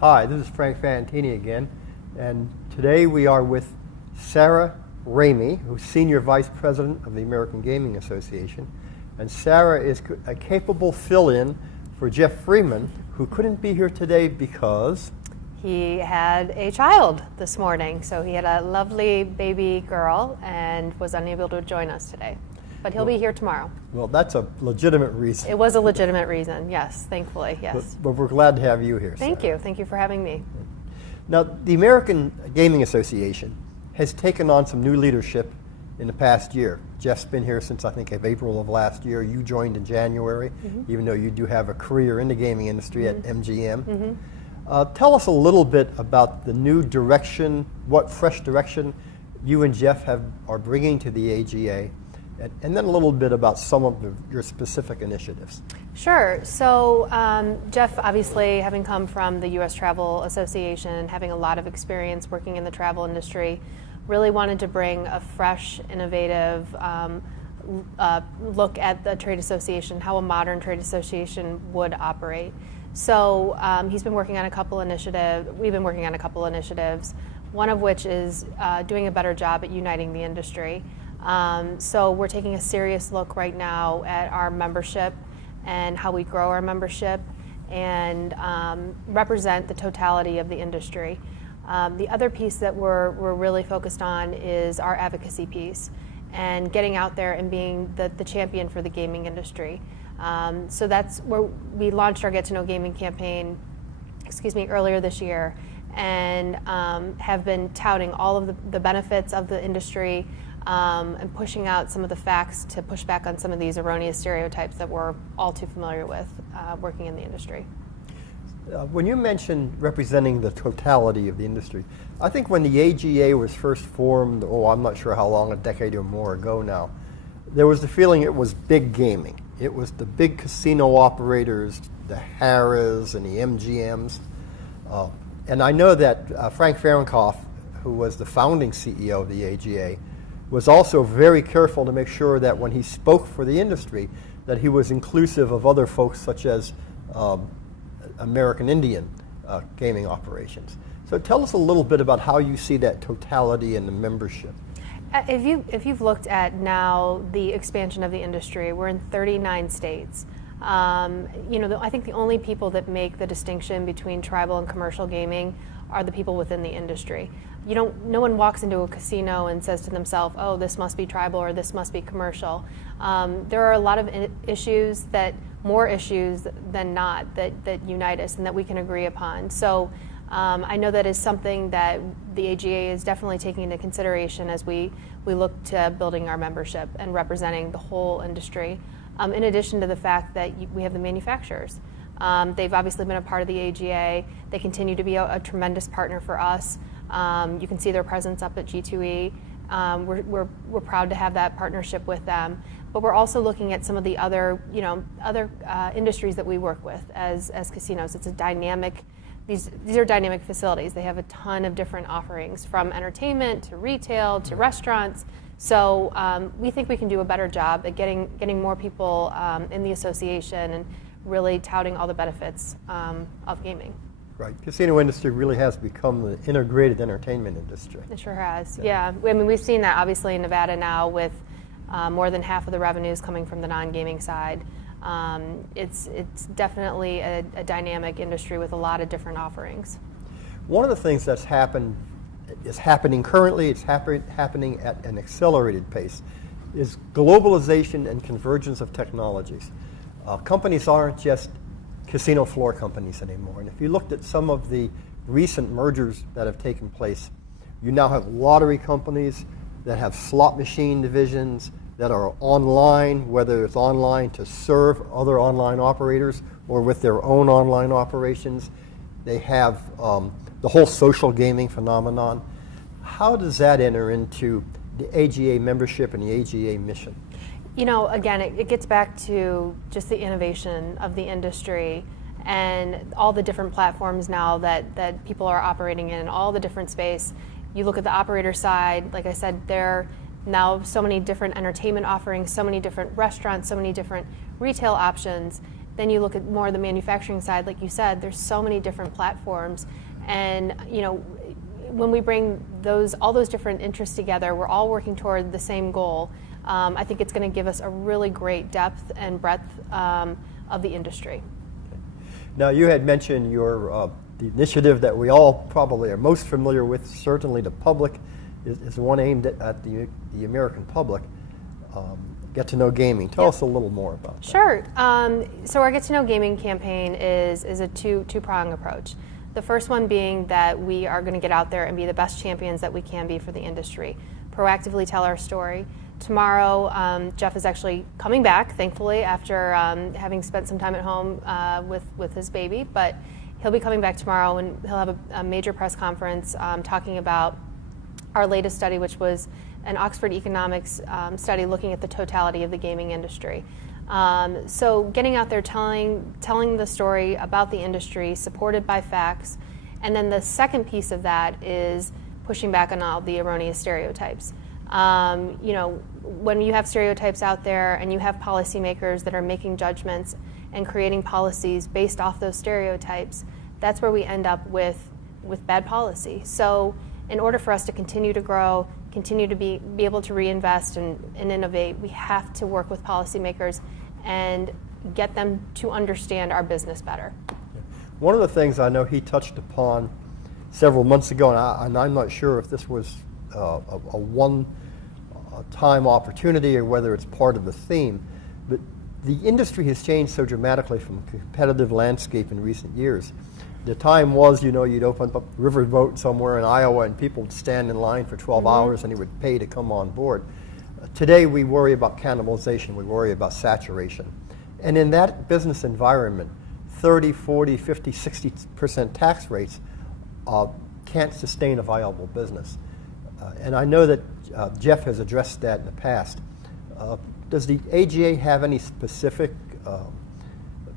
Hi, this is Frank Fantini again, and today we are with Sara Rayme, who's Senior Vice President of the American Gaming Association. And Sara is a capable fill-in for Jeff Freeman, who couldn't be here today because he had a child this morning. So he had a lovely baby girl and was unable to join us today. But he'll be here tomorrow. Well, that's a legitimate reason. It was a legitimate reason, yes, thankfully, yes. But we're glad to have you here, Thank Sara. you. Thank you for having me. Now, the American Gaming Association has taken on some new leadership in the past year. Jeff's been here since, I think, April of last year. You joined in January, even though you do have a career in the gaming industry at MGM. Tell us a little bit about the new direction, what fresh direction you and Jeff are bringing to the AGA, and then a little bit about some of your specific initiatives. Sure. So Jeff, obviously, having come from the U.S. Travel Association, having a lot of experience working in the travel industry, really wanted to bring a fresh, innovative look at the trade association, how a modern trade association would operate. So he's been working on a couple initiatives. We've been working on a couple initiatives, one of which is doing a better job at uniting the industry. So we're taking a serious look right now at our membership and how we grow our membership and represent the totality of the industry. The other piece that we're really focused on is our advocacy piece and getting out there and being the champion for the gaming industry. So that's where we launched our Get to Know Gaming campaign, earlier this year, and have been touting all of the benefits of the industry and pushing out some of the facts to push back on some of these erroneous stereotypes that we're all too familiar with working in the industry. When you mentioned representing the totality of the industry, I think when the AGA was first formed, I'm not sure how long, a decade or more ago now, there was the feeling it was big gaming. It was the big casino operators, the Harrah's and the MGMs. And I know that Frank Fahrenkopf, who was the founding CEO of the AGA, was also very careful to make sure that when he spoke for the industry, that he was inclusive of other folks such as American Indian gaming operations. So tell us a little bit about how you see that totality in the membership. If you've looked at now the expansion of the industry, we're in 39 states. I think the only people that make the distinction between tribal and commercial gaming are the people within the industry. No one walks into a casino and says to themselves, oh, this must be tribal or this must be commercial. There are a lot of issues more issues than not that unite us and that we can agree upon. So I know that is something that the AGA is definitely taking into consideration as we look to building our membership and representing the whole industry. In addition to the fact that we have the manufacturers. They've obviously been a part of the AGA. They continue to be a tremendous partner for us. You can see their presence up at G2E. We're proud to have that partnership with them. But we're also looking at some of the other industries that we work with as casinos. It's a dynamic. These are dynamic facilities. They have a ton of different offerings, from entertainment to retail to restaurants. So we think we can do a better job at getting more people in the association and really touting all the benefits of gaming. Right. Casino industry really has become the integrated entertainment industry. It sure has. Yeah. I mean, we've seen that obviously in Nevada now with more than half of the revenues coming from the non-gaming side. It's definitely a dynamic industry with a lot of different offerings. One of the things that's happening currently, it's happening at an accelerated pace, is globalization and convergence of technologies. Companies aren't just casino floor companies anymore. And if you looked at some of the recent mergers that have taken place, you now have lottery companies that have slot machine divisions that are online, whether it's online to serve other online operators or with their own online operations. They have the whole social gaming phenomenon. How does that enter into the AGA membership and the AGA mission? Again, it gets back to just the innovation of the industry and all the different platforms now that people are operating in, all the different space. You look at the operator side, like I said, there are now so many different entertainment offerings, so many different restaurants, so many different retail options Then you look at more of the manufacturing side, like you said, there's so many different platforms. And when we bring all those different interests together, we're all working toward the same goal. I think it's going to give us a really great depth and breadth of the industry. Now, you had mentioned the initiative that we all probably are most familiar with, certainly the public, is one aimed at the American public. Get to Know Gaming. Tell us a little more about that. Sure. So our Get to Know Gaming campaign is a two-prong approach. The first one being that we are going to get out there and be the best champions that we can be for the industry. Proactively tell our story. Tomorrow, Jeff is actually coming back, thankfully, after having spent some time at home with his baby. But he'll be coming back tomorrow, and he'll have a major press conference talking about our latest study, which was an Oxford economics study looking at the totality of the gaming industry. So getting out there, telling the story about the industry, supported by facts. And then the second piece of that is pushing back on all the erroneous stereotypes. When you have stereotypes out there and you have policymakers that are making judgments and creating policies based off those stereotypes, that's where we end up with bad policy. So in order for us to continue to grow, continue to be able to reinvest and innovate, we have to work with policymakers and get them to understand our business better. One of the things I know he touched upon several months ago, and I'm not sure if this was a one-time opportunity or whether it's part of the theme, but the industry has changed so dramatically from a competitive landscape in recent years. The time was, you'd open up a riverboat somewhere in Iowa and people would stand in line for 12 hours and he would pay to come on board. Today we worry about cannibalization, we worry about saturation. And in that business environment, 30, 40, 50, 60% tax rates can't sustain a viable business. And I know that Jeff has addressed that in the past. Does the AGA have any specific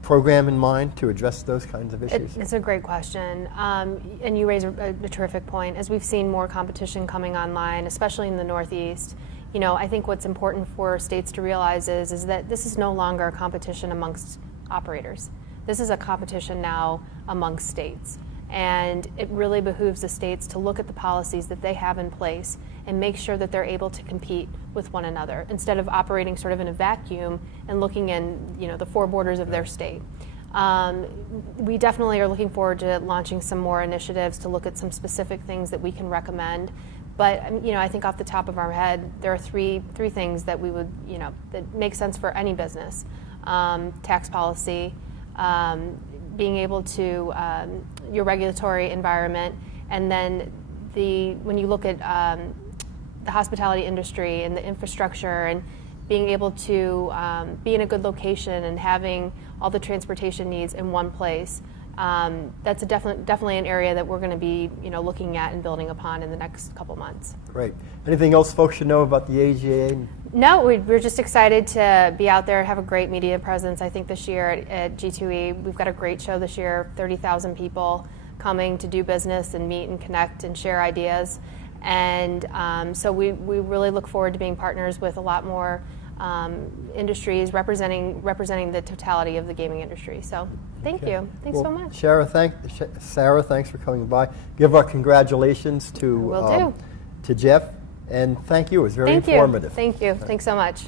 program in mind to address those kinds of issues? It's a great question, and you raise a terrific point. As we've seen more competition coming online, especially in the Northeast, I think what's important for states to realize is that this is no longer a competition amongst operators. This is a competition now amongst states. And it really behooves the states to look at the policies that they have in place and make sure that they're able to compete with one another instead of operating sort of in a vacuum and looking in the four borders of their state. We definitely are looking forward to launching some more initiatives to look at some specific things that we can recommend. But I think off the top of our head, there are three things that we would that make sense for any business: tax policy, being able to your regulatory environment, and then when you look at the hospitality industry and the infrastructure and being able to be in a good location and having all the transportation needs in one place. That's definitely an area that we're going to be looking at and building upon in the next couple months. Great. Anything else folks should know about the AGA? No, we're just excited to be out there and have a great media presence. I think this year at G2E, we've got a great show this year, 30,000 people coming to do business and meet and connect and share ideas. And so we really look forward to being partners with a lot more industries representing the totality of the gaming industry. So thank you. Thanks so much. Sara, thanks for coming by. Give our congratulations to Jeff, and thank you. It was very informative. Thank you. Thanks so much.